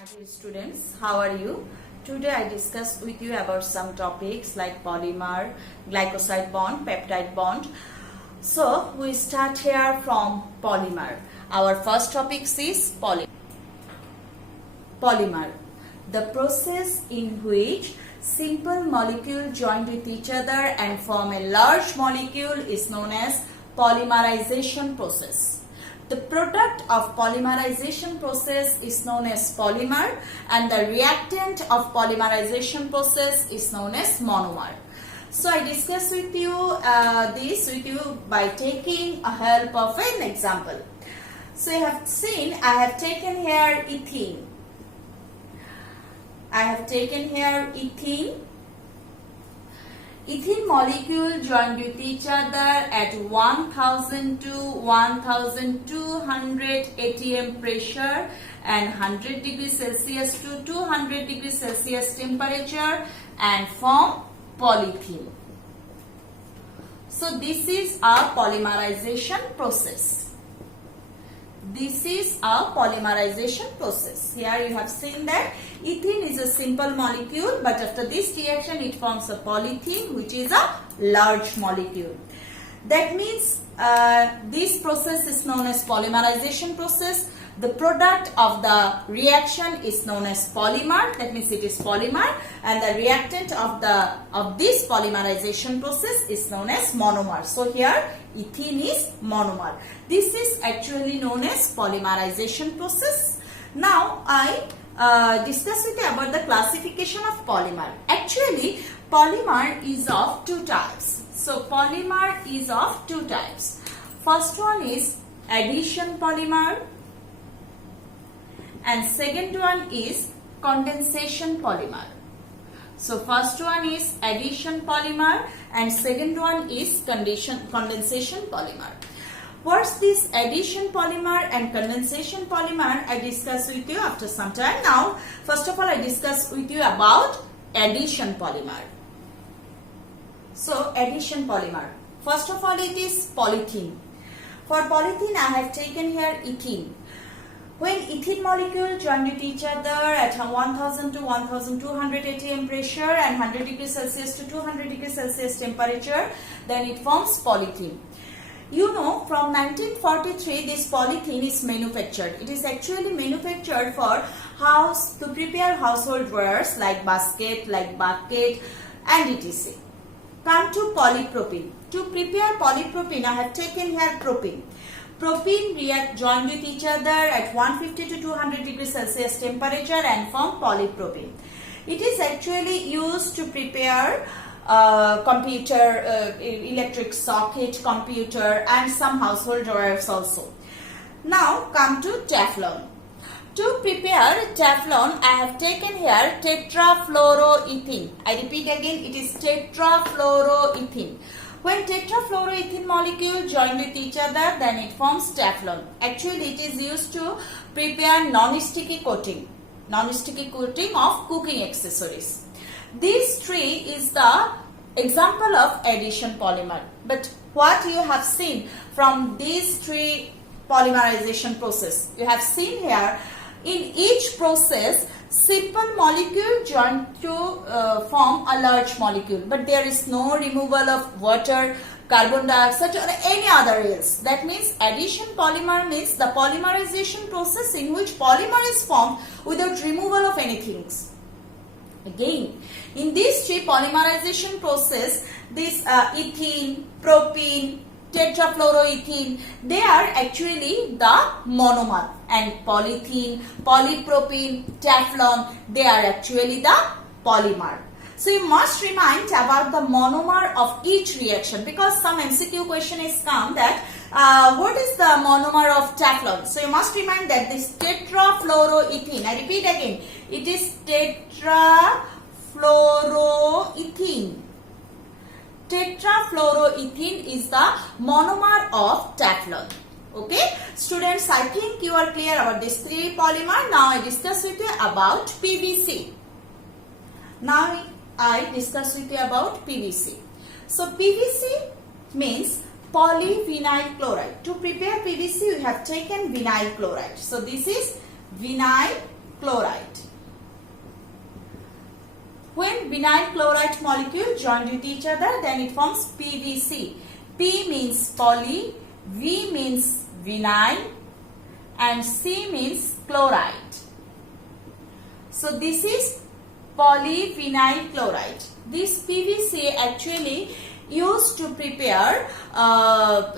My dear students, how are you? Today I discuss with you about some topics like polymer, glycoside bond, peptide bond. So we start here from polymer. Our first topic is polymer. The process in which simple molecule join with each other and form a large molecule is known as polymerization process. The product of polymerization process is known as polymer and the reactant of polymerization process is known as monomer. So I discuss with you this with you by taking a help of an example. So you have seen I have taken here ethene. I have taken here ethene. Ethene molecule joined with each other at 1000 to 1200 atm pressure and 100 degrees Celsius to 200 degrees Celsius temperature and form polythene. So this is a polymerization process. This is a polymerization process. Here you have seen that ethene is a simple molecule, but after this reaction it forms a polythene, which is a large molecule. That means this process is known as polymerization process. The product of the reaction is known as polymer. That means it is polymer, and the reactant of this polymerization process is known as monomer. So here ethene is monomer. This is actually known as polymerization process. Now I discuss with you about the classification of polymer. Actually, polymer is of two types. So polymer is of two types. First one is addition polymer and second one is condensation polymer. So first one is addition polymer and second one is condensation polymer. What's this addition polymer and condensation polymer? I discuss with you after some time. Now, first of all, I discuss with you about addition polymer. So addition polymer. First of all, it is polythene. For polythene, I have taken here ethene. When ethene molecule join with each other at 1000 to 1200 atm pressure and 100 degrees Celsius to 200 degrees Celsius temperature, then it forms polythene. You know, from 1943 this polythene is manufactured. It is actually manufactured for to prepare household wares like basket, like bucket and etc. Come to polypropylene. To prepare polypropylene, I have taken here propene. Propene join with each other at 150 to 200 degrees Celsius temperature and form polypropylene. It is actually used to prepare computer, electric socket, computer and some household wares also. Now come to Teflon. To prepare Teflon, I have taken here tetrafluoroethene. I repeat again, it is tetrafluoroethene. When tetrafluoroethene molecule join with each other, then it forms Teflon. Actually, it is used to prepare non-sticky coating of cooking accessories. This tree is the example of addition polymer. But what you have seen from these three polymerization process, you have seen here in each process simple molecule join to form a large molecule, but there is no removal of water, carbon dioxide or any other else. That means addition polymer means the polymerization process in which polymer is formed without removal of anything. Again, in these three polymerization process, this ethene, propene, tetrafluoroethene, they are actually the monomer, and polythene, polypropene, Teflon, they are actually the polymer. So you must remind about the monomer of each reaction, because some MCQ question is come that what is the monomer of Teflon? So you must remind that this tetrafluoroethene, I repeat again, it is tetrafluoroethene. Tetrafluoroethene is the monomer of Teflon. Okay, students, I think you are clear about these three polymer. Now I discuss with you about PVC. Now I discuss with you about PVC. So PVC means polyvinyl chloride. To prepare PVC, we have taken vinyl chloride. So this is vinyl chloride. When vinyl chloride molecule joined with each other, then it forms PVC. P means poly, V means vinyl, and C means chloride. So this is polyvinyl chloride. This PVC actually used to prepare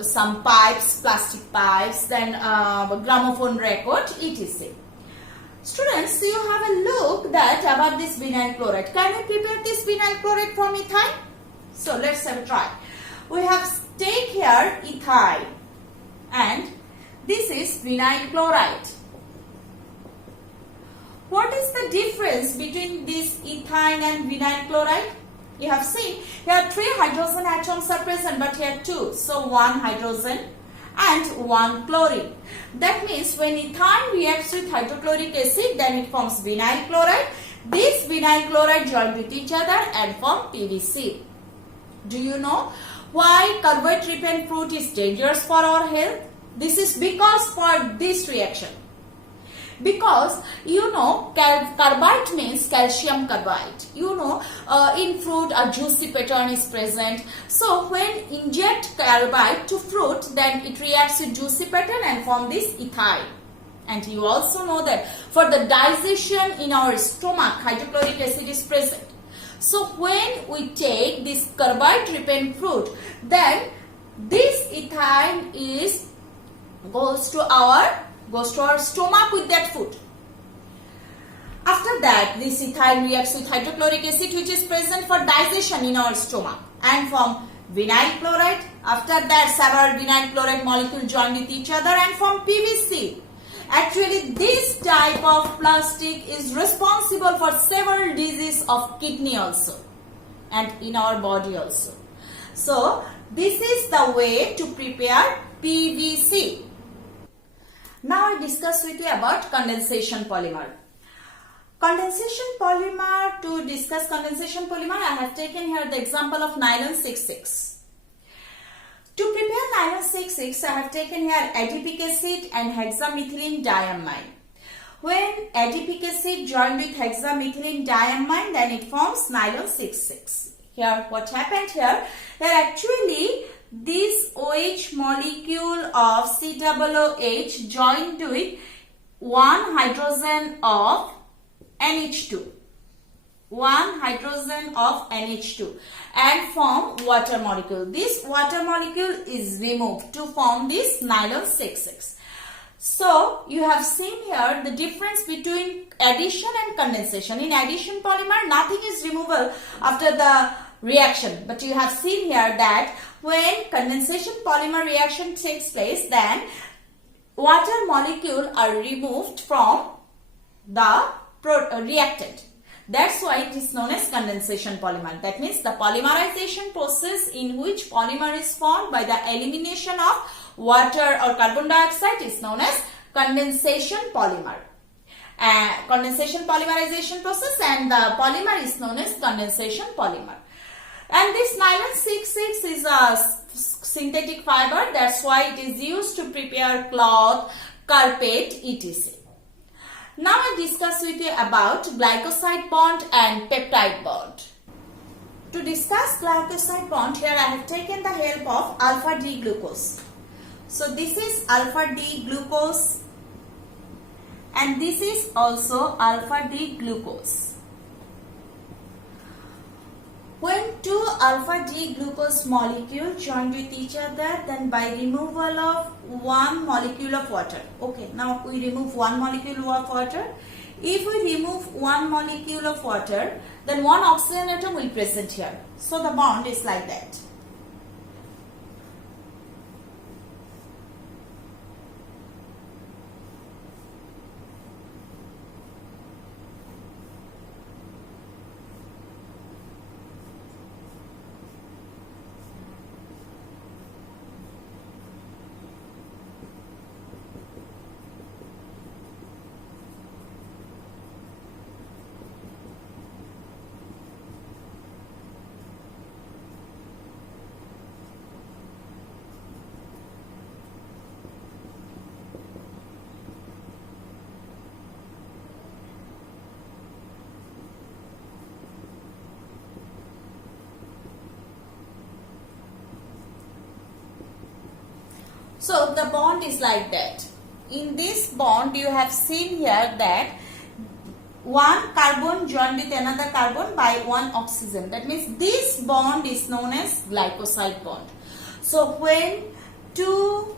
some pipes, plastic pipes, then gramophone record, etc. Students, you have a look that about this vinyl chloride. Can we prepare this vinyl chloride from ethyl? So let's have a try. We have take here ethyl and this is vinyl chloride. What is the difference between this ethyl and vinyl chloride? You have seen here 3 hydrogen atoms are present, but here 2. So 1 hydrogen and 1 chlorine. That means when ethyl reacts with hydrochloric acid, then it forms vinyl chloride. This vinyl chloride join with each other and form PVC. Do you know why carbide-ripened fruit is dangerous for our health? This is because for this reaction. Because you know carbide means calcium carbide. You know in fruit a juicy pattern is present. So when inject carbide to fruit, then it reacts with juicy pattern and form this ethyl. And you also know that for the digestion in our stomach, hydrochloric acid is present. So when we take this carbide-ripened fruit, then this ethyl is goes to our stomach with that food. After that, this ethyl reacts with hydrochloric acid which is present for digestion in our stomach and form vinyl chloride. After that, several vinyl chloride molecules join with each other and form PVC. Actually, this type of plastic is responsible for several diseases of kidney also and in our body also. So, this is the way to prepare PVC. Now I discuss with you about condensation polymer. Condensation polymer, to discuss condensation polymer, I have taken here the example of nylon 66. To prepare nylon 66, I have taken here adipic acid and hexamethylene diamine. When adipic acid joined with hexamethylene diamine, then it forms nylon 66. Here, what happened here? Here actually this OH molecule of COOH joined with 1 hydrogen of NH2. 1 hydrogen of NH2 and form water molecule. This water molecule is removed to form this nylon 66. So, you have seen here the difference between addition and condensation. In addition polymer, nothing is removable after the reaction. But you have seen here that when condensation polymer reaction takes place, then water molecule are removed from the reactant. That's why it is known as condensation polymer. That means the polymerization process in which polymer is formed by the elimination of water or carbon dioxide is known as condensation polymer. Condensation polymerization process, and the polymer is known as condensation polymer. And this nylon 66 is a synthetic fiber. That's why it is used to prepare cloth, carpet, etc. Now I discuss with you about glycoside bond and peptide bond. To discuss glycoside bond, here I have taken the help of alpha D glucose. So this is alpha D glucose and this is also alpha D glucose. When two alpha D glucose molecules join with each other, then by removal of one molecule of water. Okay, now we remove one molecule of water. If we remove one molecule of water, then one oxygen atom will present here. So the bond is like that. So the bond is like that. In this bond you have seen here that one carbon joined with another carbon by one oxygen. That means this bond is known as glycoside bond. So when two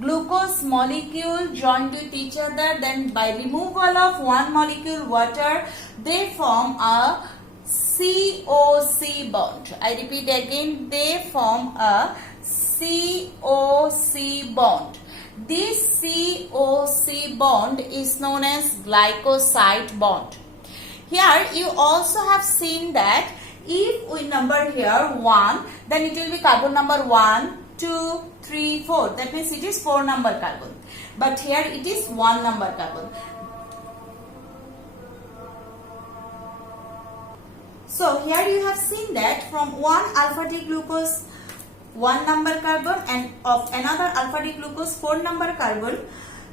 glucose molecule joined with each other, then by removal of one molecule water, they form a COC bond. I repeat again, they form a COC bond. This COC bond is known as glycoside bond. Here you also have seen that if we number here 1, then it will be carbon number 1, 2, 3, 4. That means it is 4 number carbon. But here it is 1 number carbon. So here you have seen that from one alpha D glucose 1 number carbon and of another alpha D glucose 4 number carbon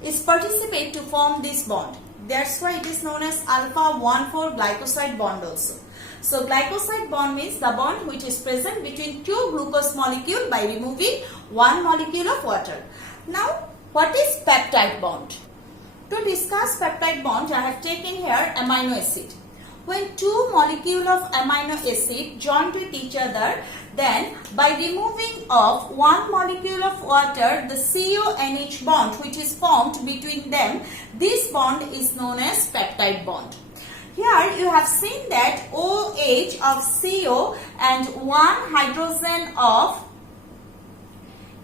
is participate to form this bond. That's why it is known as alpha 1,4 glycoside bond also. So glycoside bond means the bond which is present between two glucose molecule by removing one molecule of water. Now what is peptide bond? To discuss peptide bond, I have taken here amino acid. When two molecules of amino acid join with each other, then by removing of one molecule of water, the CONH bond which is formed between them, this bond is known as peptide bond. Here you have seen that OH of CO and one hydrogen of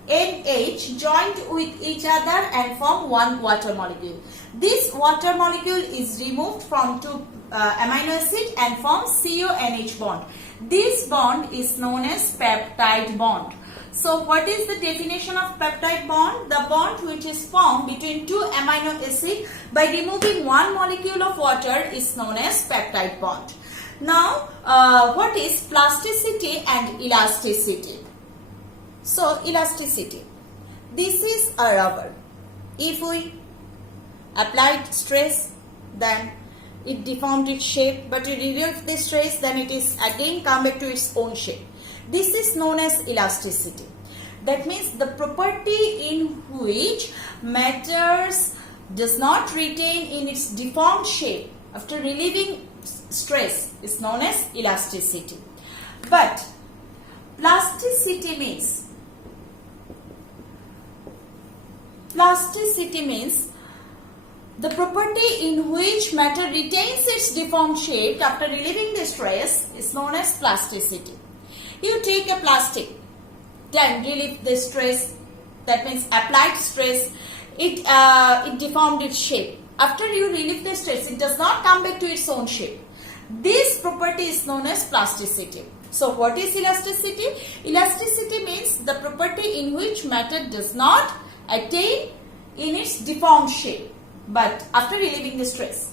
NH joined with each other and form one water molecule. This water molecule is removed from two amino acid and forms CONH bond. This bond is known as peptide bond. So what is the definition of peptide bond? The bond which is formed between two amino acid by removing one molecule of water is known as peptide bond. Now what is plasticity and elasticity? So elasticity, this is a rubber. If we applied stress, then it deformed its shape, but we relieve the stress, then it is again come back to its own shape. This is known as elasticity. That means the property in which matters does not retain in its deformed shape after relieving stress is known as elasticity. But plasticity means the property in which matter retains its deformed shape after relieving the stress is known as plasticity. You take a plastic, then relieve the stress, that means applied stress, it deformed its shape. After you relieve the stress, it does not come back to its own shape. This property is known as plasticity. So what is elasticity? Elasticity means the property in which matter does not attain in its deformed shape, but after relieving the stress.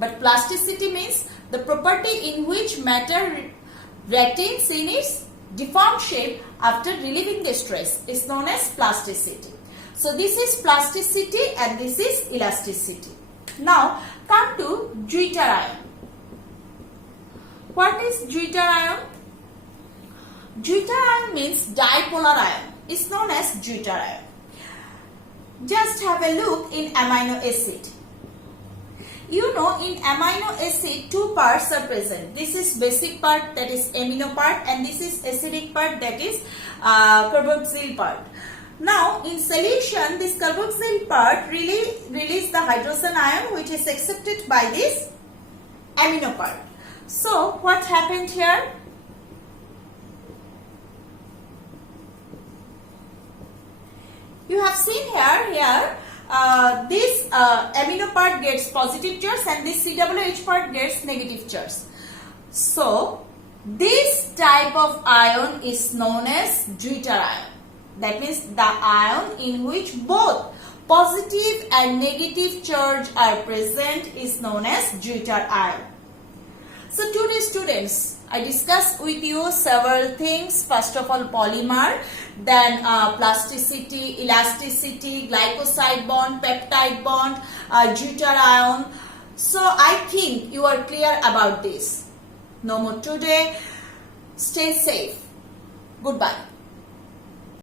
But plasticity means the property in which matter retains in its deformed shape after relieving the stress is known as plasticity. So this is plasticity and this is elasticity. Now come to deuter ion. What is deuter ion? Deuter ion means dipolar ion. It's known as deuter ion. Just have a look in amino acid. You know, in amino acid two parts are present. This is basic part, that is amino part, and this is acidic part, that is carboxyl part. Now in solution, this carboxyl part release the hydrogen ion which is accepted by this amino part. So what happened here? You have seen here this amino part gets positive charge and this COOH part gets negative charge. So this type of ion is known as deuter ion. That means the ion in which both positive and negative charge are present is known as deuter ion. So today students, I discussed with you several things. First of all, polymer, then plasticity, elasticity, glycoside bond, peptide bond, deuter ion. So I think you are clear about this. No more today. Stay safe. Goodbye.